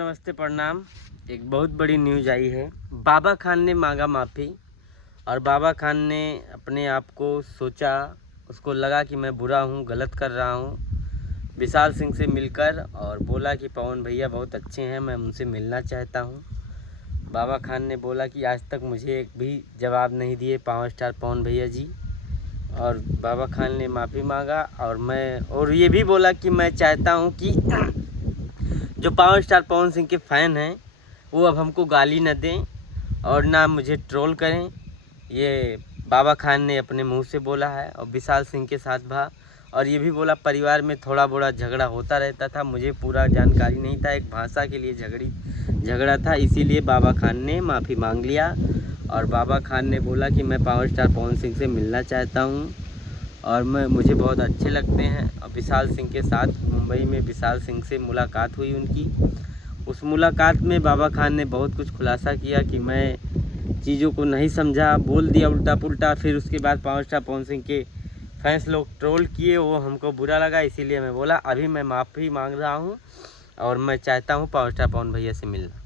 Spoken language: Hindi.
नमस्ते, प्रणाम। एक बहुत बड़ी न्यूज़ आई है। बाबा खान ने मांगा माफ़ी और बाबा खान ने अपने आप को सोचा, उसको लगा कि मैं बुरा हूँ, गलत कर रहा हूँ। विशाल सिंह से मिलकर और बोला कि पवन भैया बहुत अच्छे हैं, मैं उनसे मिलना चाहता हूँ। बाबा खान ने बोला कि आज तक मुझे एक भी जवाब नहीं दिए पावर स्टार पवन भैया जी। और बाबा खान ने माफ़ी मांगा और ये भी बोला कि मैं चाहता हूँ कि जो पावर स्टार पवन सिंह के फ़ैन हैं वो अब हमको गाली न दें और ना मुझे ट्रोल करें। ये बाबा खान ने अपने मुंह से बोला है और विशाल सिंह के साथ और ये भी बोला परिवार में थोड़ा बड़ा झगड़ा होता रहता था, मुझे पूरा जानकारी नहीं था, एक भाषा के लिए झगड़ा था, इसीलिए बाबा खान ने माफ़ी मांग लिया। और बाबा खान ने बोला कि मैं पावर स्टार पवन सिंह से मिलना चाहता हूँ और मुझे बहुत अच्छे लगते हैं। और विशाल सिंह के साथ मुंबई में विशाल सिंह से मुलाकात हुई उनकी। उस मुलाकात में बाबा खान ने बहुत कुछ खुलासा किया कि मैं चीज़ों को नहीं समझा, बोल दिया उल्टा पुल्टा। फिर उसके बाद पावर स्टार पवन सिंह के फैंस लोग ट्रोल किए, वो हमको बुरा लगा, इसीलिए मैं बोला अभी मैं माफ़ी मांग रहा हूँ और मैं चाहता हूँ पावर स्टार पवन भैया से मिलना।